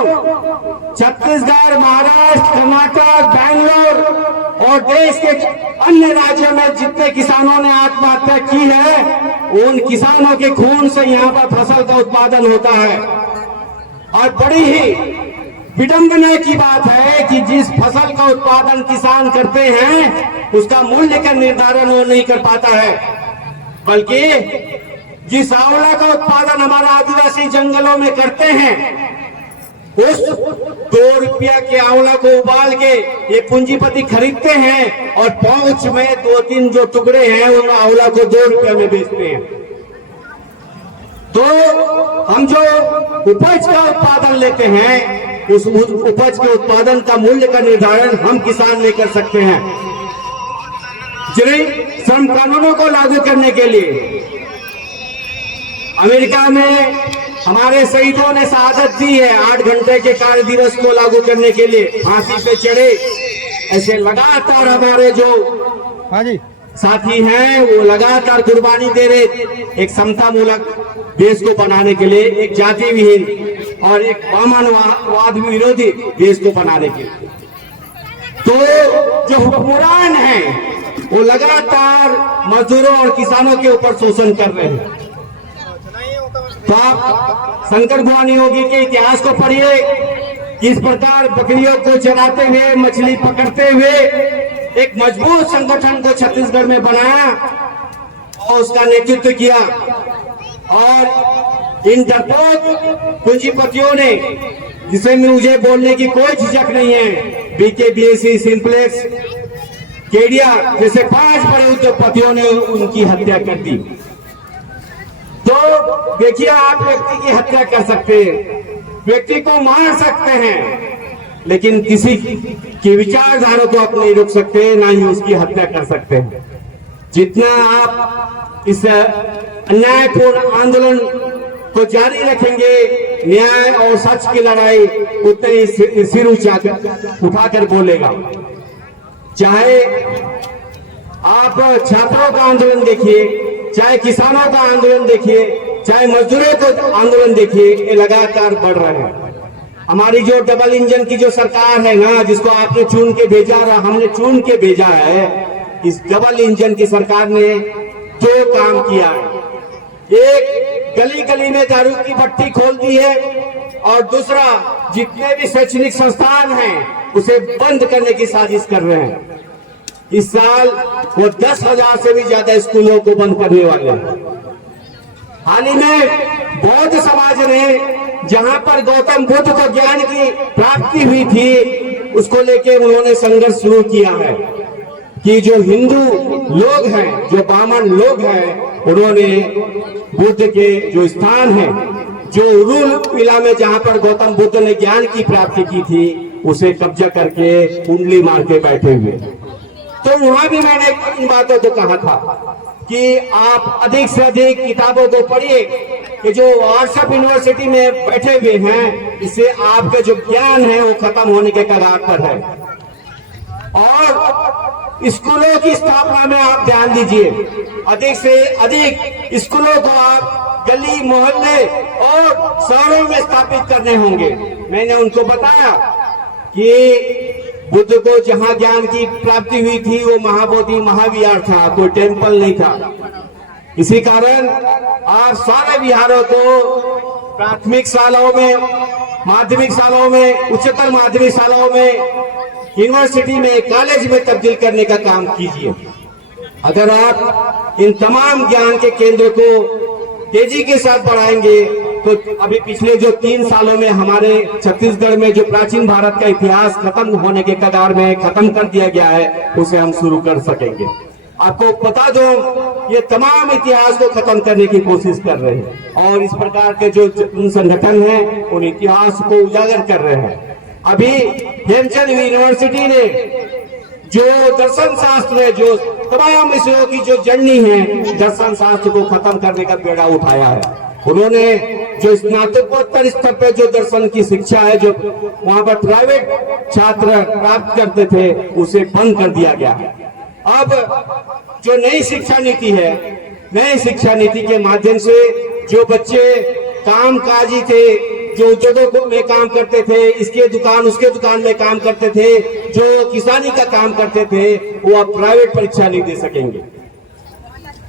छत्तीसगढ़, महाराष्ट्र, कर्नाटक, बेंगलोर और देश के अन्य राज्यों में जितने किसानों ने आत्महत्या की है, उन किसानों के खून से यहाँ पर फसल का उत्पादन होता है। और बड़ी ही विडंबना की बात है कि जिस फसल का उत्पादन किसान करते हैं उसका मूल्य का निर्धारण वो नहीं कर पाता है, बल्कि जिस आंवला का उत्पादन हमारा आदिवासी जंगलों में करते हैं, उस 2 रुपया के आंवला को उबाल के ये पूंजीपति खरीदते हैं और पाउच में 2-3 जो टुकड़े हैं उन आंवला को 2 रुपया में बेचते हैं। तो हम जो उपज का उत्पादन लेते हैं, उस उपज के उत्पादन का मूल्य का निर्धारण हम किसान नहीं कर सकते हैं। जिन्हें श्रम कानूनों को लागू करने के लिए अमेरिका में हमारे शहीदों ने शहादत दी है। 8 घंटे के कार्य दिवस को लागू करने के लिए फांसी पे चढ़े ऐसे लगातार हमारे जो साथी हैं वो लगातार कुर्बानी दे रहे एक समता मूलक देश को बनाने के लिए, एक जाति विहीन और एक वामनवाद विरोधी देश को बनाने के लिए। तो जो हुक्मरान हैं वो लगातार मजदूरों और किसानों के ऊपर शोषण कर रहे हैं। तो आप शंकर भगवान योगी के इतिहास को पढ़िए, किस प्रकार बकरियों को चराते हुए, मछली पकड़ते हुए एक मजबूत संगठन को छत्तीसगढ़ में बनाया और उसका नेतृत्व किया। और इन डरपोक पूंजीपतियों ने, जिसे मुझे बोलने की कोई झिझक नहीं है, बीके, बीएससी, सिंप्लेक्स, केडिया जैसे 5 बड़े उद्योगपतियों ने उनकी हत्या कर दी। तो देखिए, आप व्यक्ति की हत्या कर सकते हैं, व्यक्ति को मार सकते हैं, लेकिन किसी की विचारधारा को आप नहीं रोक सकते, ना ही उसकी हत्या कर सकते हैं। जितना आप इस अन्यायपूर्ण आंदोलन को जारी रखेंगे, न्याय और सच की लड़ाई उतने ही सिर उठाकर बोलेगा। चाहे आप छात्रों का आंदोलन देखिए, चाहे किसानों का आंदोलन देखिए, चाहे मजदूरों का आंदोलन देखिए, ये लगातार बढ़ रहे हैं। हमारी जो डबल इंजन की जो सरकार है ना, जिसको आपने चुन के भेजा, हमने चुन के भेजा है, इस डबल इंजन की सरकार ने 2 काम किया है। एक, गली गली में दारू की भट्टी खोल दी है, और दूसरा, जितने भी शैक्षणिक संस्थान हैं उसे बंद करने की साजिश कर रहे हैं। इस साल वो 10,000 से भी ज्यादा स्कूलों को बंद करने वाले हैं। हाल ही में बौद्ध समाज ने, जहां पर गौतम बुद्ध को ज्ञान की प्राप्ति हुई थी, उसको लेके उन्होंने संघर्ष शुरू किया है कि जो हिंदू लोग हैं, जो ब्राह्मण लोग हैं, उन्होंने बुद्ध के जो स्थान है, जो उरुल किला में जहां पर गौतम बुद्ध ने ज्ञान की प्राप्ति की थी, उसे कब्जा करके कुंडली मार के बैठे हुए। तो वहां भी मैंने इन बातों को कहा था कि आप अधिक से अधिक किताबों को पढ़िए, कि जो व्हाट्सएप यूनिवर्सिटी में बैठे हुए हैं, इससे आपके जो ज्ञान है वो खत्म होने के कगार पर है। और स्कूलों की स्थापना में आप ध्यान दीजिए, अधिक से अधिक स्कूलों को आप गली, मोहल्ले और शहरों में स्थापित करने होंगे। मैंने उनको बताया कि बुद्ध को जहां ज्ञान की प्राप्ति हुई थी वो महाबोधि महाविहार था, कोई टेम्पल नहीं था। इसी कारण आप सारे विहारों को प्राथमिक शालाओं में, माध्यमिक शालाओं में, उच्चतर माध्यमिक शालाओं में, यूनिवर्सिटी में, कॉलेज में तब्दील करने का काम कीजिए। अगर आप इन तमाम ज्ञान के केंद्र को तेजी के साथ बढ़ाएंगे तो अभी पिछले जो 3 सालों में हमारे छत्तीसगढ़ में जो प्राचीन भारत का इतिहास खत्म होने के कगार में खत्म कर दिया गया है, उसे हम शुरू कर सकेंगे। आपको बता दो, ये तमाम इतिहास को खत्म करने की कोशिश कर रहे हैं, और इस प्रकार के जो संगठन हैं उन इतिहास को उजागर कर रहे हैं। अभी हेमचंद यूनिवर्सिटी ने जो दर्शन शास्त्र है, जो तमाम विषयों की जो जर्नी है, दर्शन शास्त्र को खत्म करने का बेड़ा उठाया है। उन्होंने जो स्नातकोत्तर स्तर पर जो दर्शन की शिक्षा है, जो वहां पर प्राइवेट छात्र प्राप्त करते थे, उसे बंद कर दिया गया है। अब जो नई शिक्षा नीति है, नई शिक्षा नीति के माध्यम से जो बच्चे कामकाजी थे, जो उद्योगों में काम करते थे, इसके दुकान उसके दुकान में काम करते थे, जो किसानी का काम करते थे, वो अब प्राइवेट परीक्षा नहीं दे सकेंगे।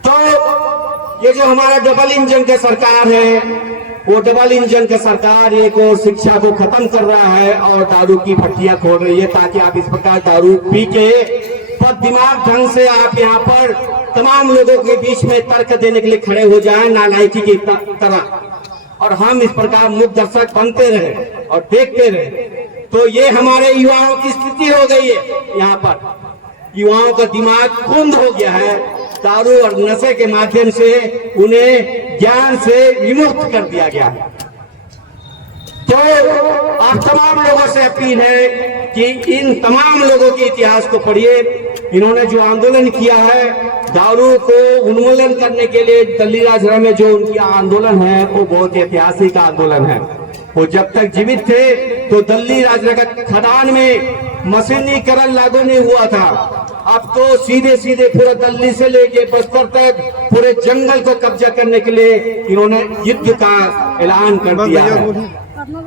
तो ये जो हमारा डबल इंजन का सरकार है, वो डबल इंजन का सरकार एक और शिक्षा को खत्म कर रहा है और दारू की भट्टियां खोल रही है, ताकि आप इस प्रकार दारू पी के दिमाग ढंग से आप यहाँ पर तमाम लोगों के बीच में तर्क देने के लिए खड़े हो जाएं, नालायकी की तरह, और हम इस प्रकार मुक्त दर्शक बनते रहे और देखते रहे। तो ये हमारे युवाओं की स्थिति हो गई है। यहाँ पर युवाओं का दिमाग कुंद हो गया है, दारू और नशे के माध्यम से उन्हें ज्ञान से विमुक्त कर दिया गया है। तो आप तमाम लोगों से अपील है कि इन तमाम लोगों के इतिहास को पढ़िए। इन्होंने जो आंदोलन किया है दारू को उन्मूलन करने के लिए, दल्ली राजरा में जो उनकी आंदोलन है वो बहुत ऐतिहासिक आंदोलन है। वो जब तक जीवित थे तो दल्ली राजरा का खदान में मशीनीकरण लागू नहीं हुआ था। अब तो सीधे सीधे पूरे दिल्ली से लेके बस्तर तक पूरे जंगल को कब्जा करने के लिए इन्होंने युद्ध का ऐलान कर दिया है।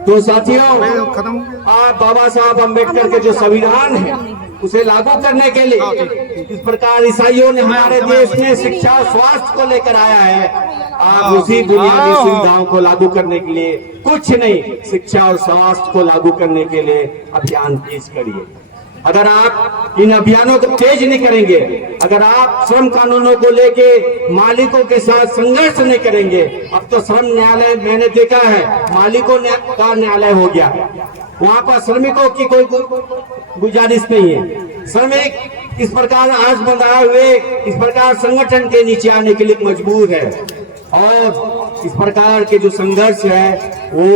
तो साथियों, आप बाबा साहब अम्बेडकर के जो संविधान है उसे लागू करने के लिए इस प्रकार ईसाइयों ने हमारे देश में शिक्षा स्वास्थ्य को लेकर आया है। आप उसी बुनियादी सुविधाओं को लागू करने के लिए कुछ नहीं, शिक्षा और स्वास्थ्य को लागू करने के लिए अभियान तेज करिए। अगर आप इन अभियानों को तेज नहीं करेंगे, अगर आप श्रम कानूनों को लेके मालिकों के साथ संघर्ष नहीं करेंगे, अब तो श्रम न्यायालय मैंने देखा है मालिकों का न्यायालय हो गया है, वहां पर श्रमिकों की कोई गुजारिश नहीं है। श्रमिक इस प्रकार आज बनाए हुए इस प्रकार संगठन के नीचे आने के लिए मजबूर है, और इस प्रकार के जो संघर्ष है वो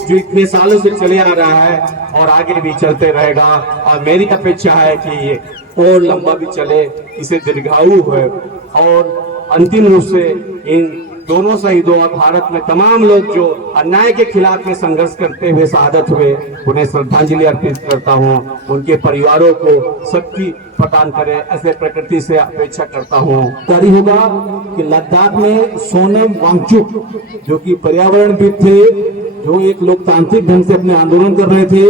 जो इतने सालों से चले आ रहा है और आगे भी चलते रहेगा, और मेरी अपेक्षा है कि ये और लंबा भी चले, इसे दीर्घायु है, और अंतिम रूप से इन दोनों शहीदों और भारत में तमाम लोग जो अन्याय के खिलाफ में संघर्ष करते हुए शहादत हुए, उन्हें श्रद्धांजलि अर्पित करता हूं। उनके परिवारों को शक्ति प्रदान करे, ऐसे प्रकृति से अपेक्षा करता हूं। जारी होगा कि लद्दाख में सोनम वांगचुक जो कि पर्यावरणविद थे, जो एक लोकतांत्रिक ढंग से अपने आंदोलन कर रहे थे,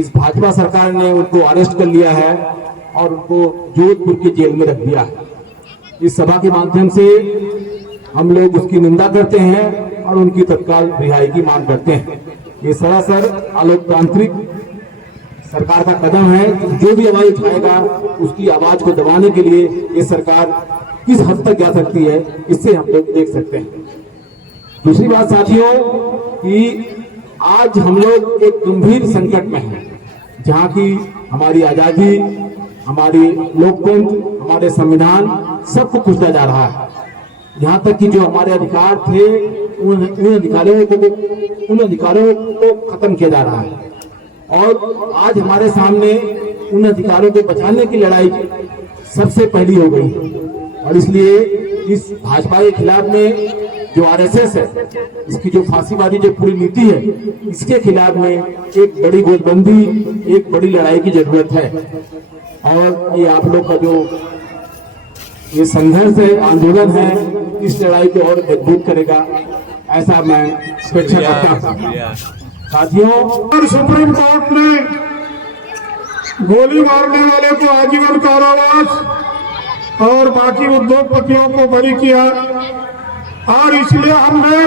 इस भाजपा सरकार ने उनको अरेस्ट कर लिया है और उनको जोधपुर की जेल में रख दिया है। इस सभा के माध्यम से हम लोग उसकी निंदा करते हैं और उनकी तत्काल रिहाई की मांग करते हैं। ये सरासर अलोकतांत्रिक सरकार का कदम है। जो भी आवाज उठाएगा उसकी आवाज को दबाने के लिए ये सरकार किस हद तक जा सकती है, इससे हम लोग देख सकते हैं। दूसरी बात साथियों कि आज हम लोग एक गंभीर संकट में हैं, जहां की हमारी आजादी, हमारी लोकतंत्र, हमारे संविधान सबको कुचला जा रहा है। यहाँ तक कि जो हमारे अधिकार थे उन अधिकारों को खत्म किया जा रहा है, और आज हमारे सामने उन अधिकारों को बचाने की लड़ाई सबसे पहली हो गई है। और इसलिए इस भाजपा के खिलाफ में जो आरएसएस है, इसकी जो फांसीवादी जो पूरी नीति है, इसके खिलाफ में एक बड़ी गोलबंदी, एक बड़ी लड़ाई की जरूरत है। और ये आप लोग का जो ये संघर्ष है, आंदोलन है, इस लड़ाई को और मजबूत करेगा, ऐसा मैं अपेक्षा करता हूं। साथियों, सुप्रीम कोर्ट ने गोली मारने वाले को आजीवन कारावास और बाकी उद्योगपतियों को बरी किया, और इसलिए हमने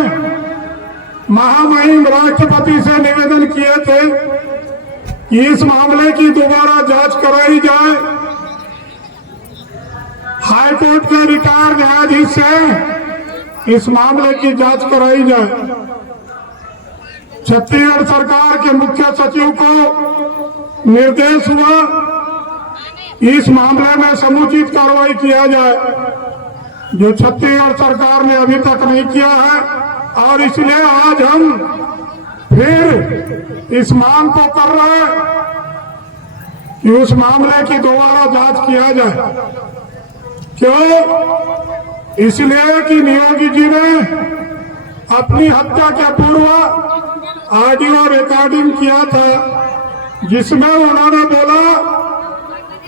महामहिम राष्ट्रपति से निवेदन किए थे कि इस मामले की दोबारा जांच कराई जाए। हाईकोर्ट के रिटायर्ड न्यायाधीश से इस मामले की जांच कराई जाए। छत्तीसगढ़ सरकार के मुख्य सचिव को निर्देश हुआ इस मामले में समुचित कार्रवाई किया जाए, जो छत्तीसगढ़ सरकार ने अभी तक नहीं किया है। और इसलिए आज हम फिर इस मांग को कर रहे हैं कि उस मामले की दोबारा जांच किया जाए। क्यों? इसलिए कि नियोगी जी ने अपनी हत्या के पूर्व ऑडियो रिकॉर्डिंग किया था, जिसमें उन्होंने बोला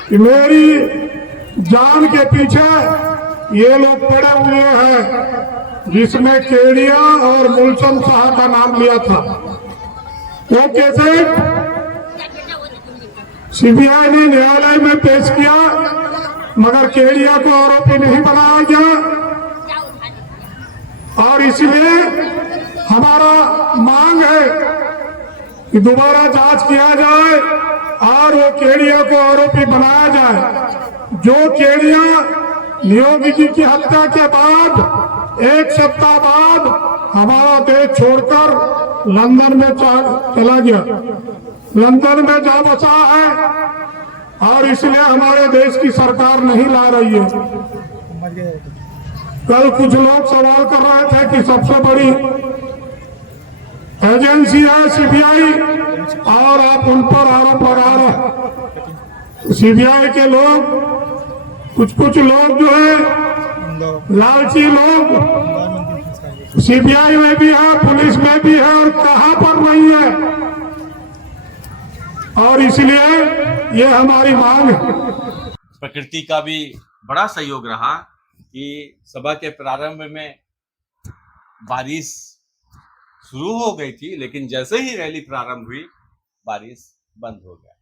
कि मेरी जान के पीछे ये लोग पड़े हुए हैं, जिसमें केडिया और मूलचंद शाह का नाम लिया था। वो कैसे सीबीआई ने न्यायालय में पेश किया, मगर केडिया को आरोपी नहीं बनाया गया। और इसलिए हमारा मांग है कि दोबारा जांच किया जाए और वो केडिया को आरोपी बनाया जाए। जो केडिया नियोगी जी की हत्या के बाद 1 सप्ताह बाद हमारा देश छोड़कर लंदन में चला गया, लंदन में जा बसा है, और इसलिए हमारे देश की सरकार नहीं ला रही है। कल कुछ लोग सवाल कर रहे थे कि सबसे बड़ी एजेंसी है सीबीआई और आप उन पर आरोप लगा रहे। सीबीआई के लोग कुछ लोग जो है लालची लोग सीबीआई में भी है, पुलिस में भी है, और कहां पर नहीं है। और इसलिए ये हमारी मांग है। प्रकृति का भी बड़ा सहयोग रहा कि सभा के प्रारंभ में बारिश शुरू हो गई थी, लेकिन जैसे ही रैली प्रारंभ हुई बारिश बंद हो गया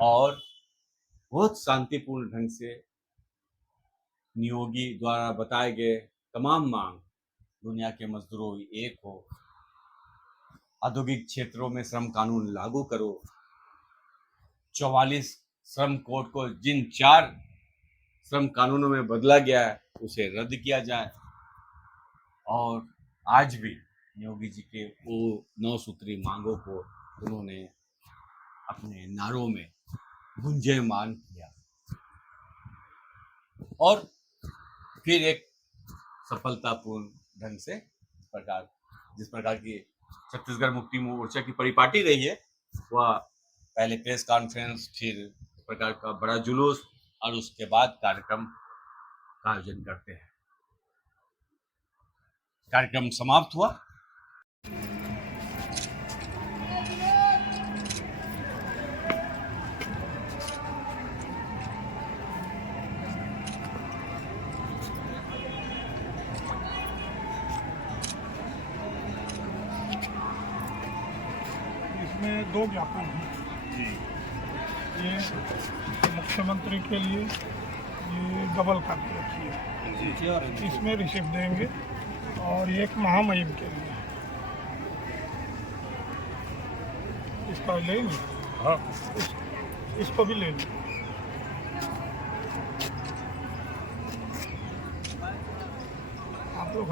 और बहुत शांतिपूर्ण ढंग से नियोगी द्वारा बताए गए तमाम मांग दुनिया के मजदूरों एक हो, औद्योगिक क्षेत्रों में श्रम कानून लागू करो, 44 श्रम कोड को जिन 4 श्रम कानूनों में बदला गया है उसे रद्द किया जाए, और आज भी योगी जी के वो 9 सूत्री मांगों को उन्होंने अपने नारों में गुंजयमान किया, और फिर एक सफलतापूर्ण ढंग से जिस प्रकार की छत्तीसगढ़ मुक्ति मोर्चा की परिपाटी रही है, वह पहले प्रेस कॉन्फ्रेंस, फिर इस प्रकार का बड़ा जुलूस और उसके बाद कार्यक्रम का आयोजन करते हैं। कार्यक्रम समाप्त हुआ। इसमें 2 ज्ञापन हैं। ये मुख्यमंत्री के लिए ये डबल करके रखिए, इसमें रिसिप्ट देंगे, और एक महामहिम के लिए इसका ले लेंगे। हाँ, इसको भी ले लेंगे। आप लोग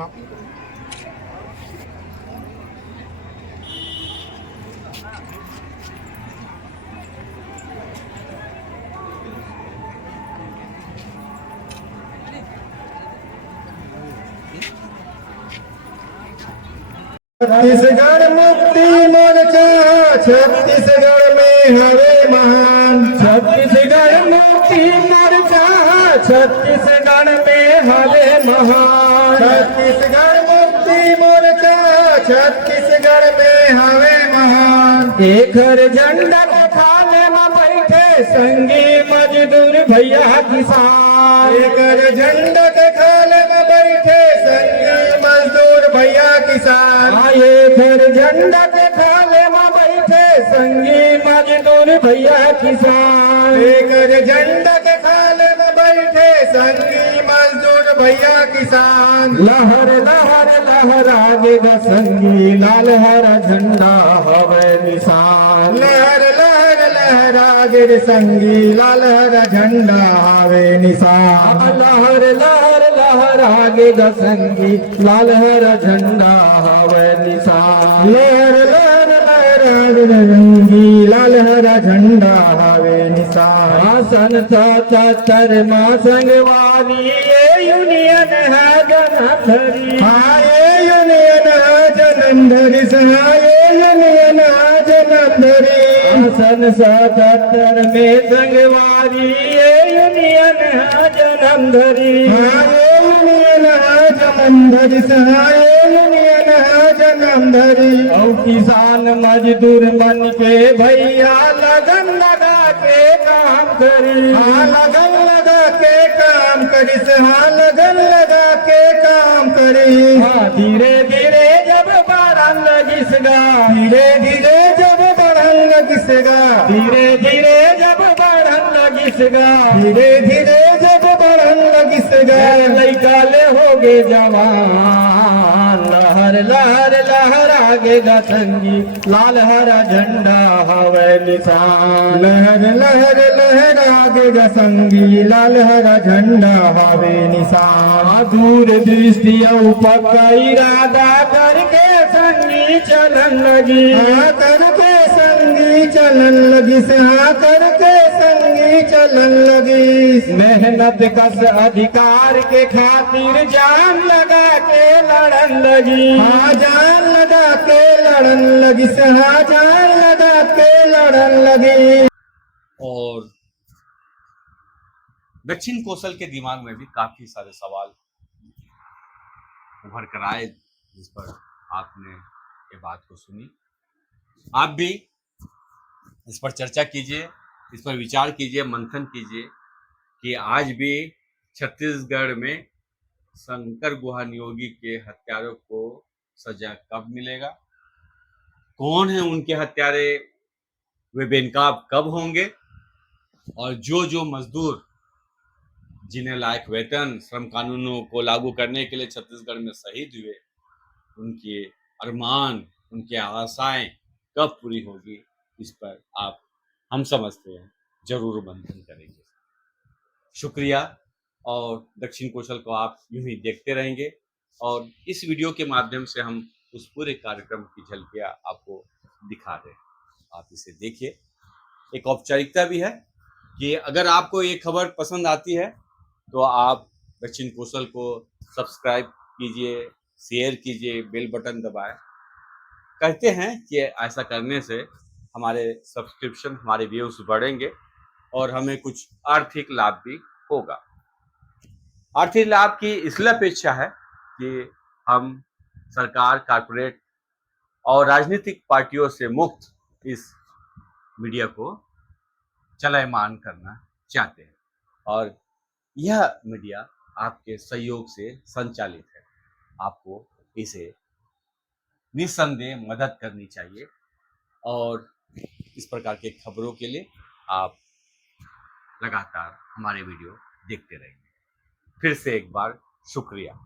छत्तीसगढ़ मुक्ति मोर्चा छत्तीसगढ़ में हवे महान, छत्तीसगढ़ मुक्ति मोर्चा छत्तीसगढ़ में हवे महान, छत्तीसगढ़ मुक्ति मोर्चा छत्तीसगढ़ में हवे महान। एकर झंडा को खाने में बैठे संगी मजदूर भैया किसान, एकर झंडा के खाने में बैठे संगी मजदूर भैया किसान। आए फिर झंडा के खाले में बैठे संगी मजदूर भैया किसान, एकर झंडा के खाले में बैठे संगी मजदूर भैया किसान। लहर लहर लहराएगा संगी लाल हरा झंडा हवे निशान, लहर लहर लहराएगा संगी लाल हरा झंडा हवे निशान। लहर लहर लहराएगा संगी लाल हरा झंडा हवे निशान, लहर लहर लहराएगा संगी लाल हरा झंडा हवे निशान। सन 77 मां संगवारी ये यूनियन है जनाधरी, हाँ ये यूनियन है जलंधरी, ये यूनियन है जलंधरी। सन 77 में संगवारी ये यूनियन है जलंधरी, हाँ ये यूनियन है जलंधरी, ये यूनियन है जलंधरी। और किसान मजदूर मन के भैया लगन लगा के काम करी, हाँ लगन लगा के काम करी, हाँ लगन लगा के काम करी। हाँ धीरे धीरे जब बढ़न लगिसगा, धीरे धीरे जब बढ़न लगिसगा, धीरे धीरे जब बढ़न लगिसगा, धीरे धीरे जब बढ़न लगिसगा। लइका ले होगे जवान, लहर लहर लहराएगा संगी लाल हरा झंडा हवे निशान, लहर लहर लहराएगा संगी लाल हरा झंडा हवे निशान। दूर दृष्टि पक्का इरादा करके संगी चलन लगी, हाँ करके संगी चलन लगी, हाँ करके संगी चलन लगी। मेहनत कस अधिकार के खातिर जान लगा के लड़न लगी, हाँ जान लगा के लड़न लगी, हाँ जान लगा के लड़न लगी। और दक्षिण कौशल के दिमाग में भी काफी सारे सवाल उभर कर आए, जिस पर आपने ये बात को सुनी। आप भी इस पर चर्चा कीजिए, इस पर विचार कीजिए, मंथन कीजिए कि आज भी छत्तीसगढ़ में शंकर गुहा नियोगी के हत्यारों को सजा कब मिलेगा, कौन है उनके हत्यारे, वे बेनकाब कब होंगे, और जो मजदूर जिन्हें लायक वेतन श्रम कानूनों को लागू करने के लिए छत्तीसगढ़ में शहीद हुए, उनके अरमान, उनके आशाएं कब पूरी होगी, इस पर आप, हम समझते हैं, जरूर मंथन करेंगे। शुक्रिया, और दक्षिण कौशल को आप यूं ही देखते रहेंगे, और इस वीडियो के माध्यम से हम उस पूरे कार्यक्रम की झलकियां आपको दिखा रहे हैं। आप इसे देखिए। एक औपचारिकता भी है कि अगर आपको ये खबर पसंद आती है तो आप दक्षिण कौशल को सब्सक्राइब कीजिए, शेयर कीजिए, बेल बटन दबाएं। कहते हैं कि ऐसा करने से हमारे सब्सक्रिप्शन, हमारे व्यूज बढ़ेंगे और हमें कुछ आर्थिक लाभ भी होगा। आर्थिक लाभ की इसलिए अपेक्षा है कि हम सरकार, कारपोरेट और राजनीतिक पार्टियों से मुक्त इस मीडिया को चलायमान करना चाहते हैं, और यह मीडिया आपके सहयोग से संचालित है। आपको इसे निस्संदेह मदद करनी चाहिए, और इस प्रकार के खबरों के लिए आप लगातार हमारे वीडियो देखते रहेंगे। फिर से एक बार शुक्रिया।